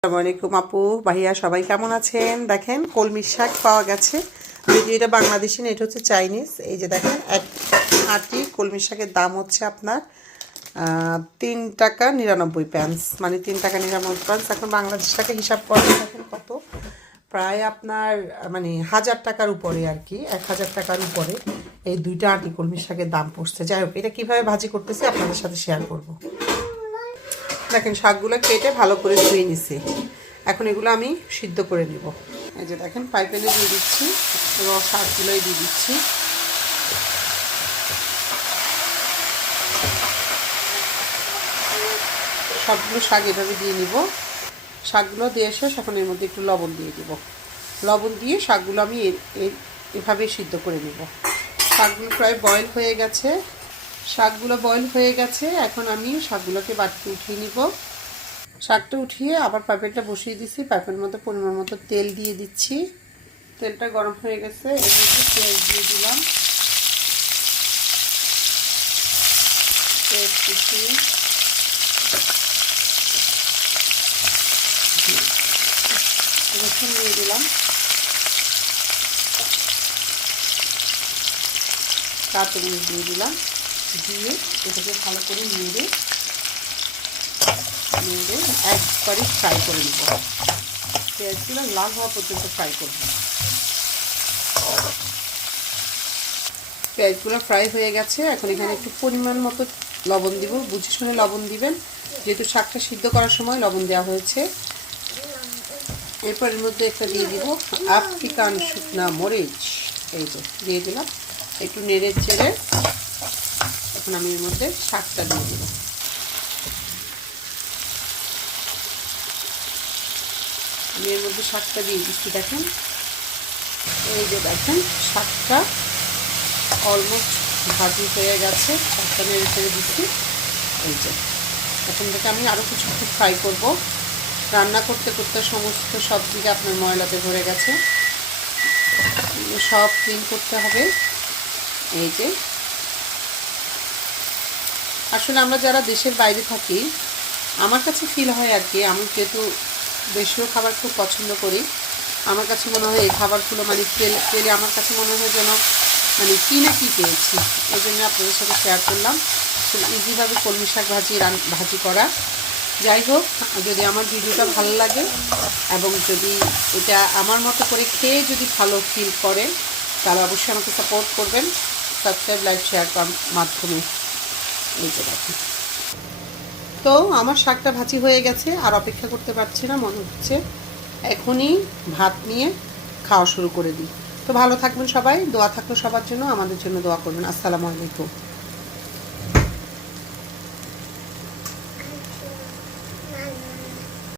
আসসালামু আলাইকুম আপু, ভাইয়া সবাই কেমন আছেন? দেখেন, কলমির শাক পাওয়া গেছে। যদিও এটা বাংলাদেশি না, এটা হচ্ছে চাইনিজ। এই যে দেখেন, এক আটি কলমির শাকের দাম হচ্ছে আপনার তিন টাকা নিরানব্বই প্যান্স মানে তিন টাকা নিরানব্বই প্যান্স এখন বাংলাদেশ টাকা হিসাব করে দেখেন কত। প্রায় আপনার মানে হাজার টাকার উপরে আর কি, এক হাজার টাকার উপরে এই দুইটা আটি কলমির শাকের দাম পড়ছে। যাই হোক, এটা কীভাবে ভাজি করতেছে আপনাদের সাথে শেয়ার করব। দেখেন শাকগুলো কেটে ভালো করে ধুয়ে নিছি। এখন এগুলো আমি সিদ্ধ করে নিব। এই যে দেখেন পাইপেনে দিয়ে দিচ্ছি, এবং শাকগুলোই দিয়ে দিচ্ছি। সবগুলো শাক এভাবে দিয়ে নিব। শাকগুলো দিয়ে শেষ, এখন এর মধ্যে একটু লবণ দিয়ে দিব। লবণ দিয়ে শাকগুলো আমি এভাবে সিদ্ধ করে নিব। শাকগুলো প্রায় বয়েল হয়ে গেছে। শাকগুলো বয়েল হয়ে গেছে, এখন আমি শাকগুলোকে বাড়িতে উঠিয়ে নিব। শাকটা উঠিয়ে আবার পাইপেরটা বসিয়ে দিচ্ছি পাইপের মতো পরিমাণ মতো তেল দিয়ে দিচ্ছি। তেলটা গরম হয়ে গেছে, এর মধ্যে পেঁয়াজ দিয়ে দিলাম। রসুন দিয়ে দিলাম। কাঁচামরিচ দিয়ে দিলাম। দিয়ে এটাকে ভালো করে নেড়ে নেড়ে একবারই ফ্রাই করে নেব। পেঁয়াজগুলো লাল হওয়া পর্যন্ত ফ্রাই করব। পেঁয়াজগুলো ফ্রাই হয়ে গেছে। এখন এখানে একটু পরিমাণ মতো লবণ দিব। বুঝে শুনে লবণ দিবেন। যেহেতু শাকটা সিদ্ধ করার সময় লবণ দেওয়া হয়েছে। এরপর এর মধ্যে একটা দিয়ে দিব আফ্রিকান শুকনা মরিচ। এই তো, দিয়ে দিলাম। একটু নেড়ে চেড়ে এখন আমি এর মধ্যে শাকটা দিয়ে দিব। আমি এর মধ্যে শাকটা দিয়ে দিচ্ছি, দেখেন। এই যে দেখেন, শাকটা অলমোস্ট ভাজি হয়ে গেছে। শাকটা নেড়ে চেড়ে দিচ্ছি। এই যে, এখন থেকে আমি আরও কিছু একটু ফ্রাই করব। রান্না করতে করতে সমস্ত সব দিকে আপনার ময়লাতে ভরে গেছে। সব ক্লিন করতে হবে। এই যে আসলে আমরা যারা দেশের বাইরে থাকি, আমার কাছে ফিল হয় আর কি, আমি যেহেতু দেশীয় খাবার খুব পছন্দ করি, আমার কাছে মনে হয় এই খাবারগুলো মানে তেল, তেলে আমার কাছে মনে হয় যেন মানে কী না কী পেয়েছি, এই জন্য আপনাদের সাথে শেয়ার করলাম। ইজিভাবে কলমি শাক ভাজি রান, ভাজি করা, যাই হোক, যদি আমার ভিডিওটা ভালো লাগে এবং যদি এটা আমার মতো করে খেয়ে যদি ভালো ফিল করে, তাহলে অবশ্যই আমাকে সাপোর্ট করবেন সাবস্ক্রাইব লাইক শেয়ার মাধ্যমে। এই রাখি। তো আমার শাকটা ভাজি হয়ে গেছে, আর অপেক্ষা করতে পারছি না, মনে হচ্ছে এখনই ভাত নিয়ে খাওয়া শুরু করে দিই। তো ভালো থাকবেন সবাই, দোয়া থাকল সবার জন্য, আমাদের জন্য দোয়া করবেন। আসসালামু আলাইকুম।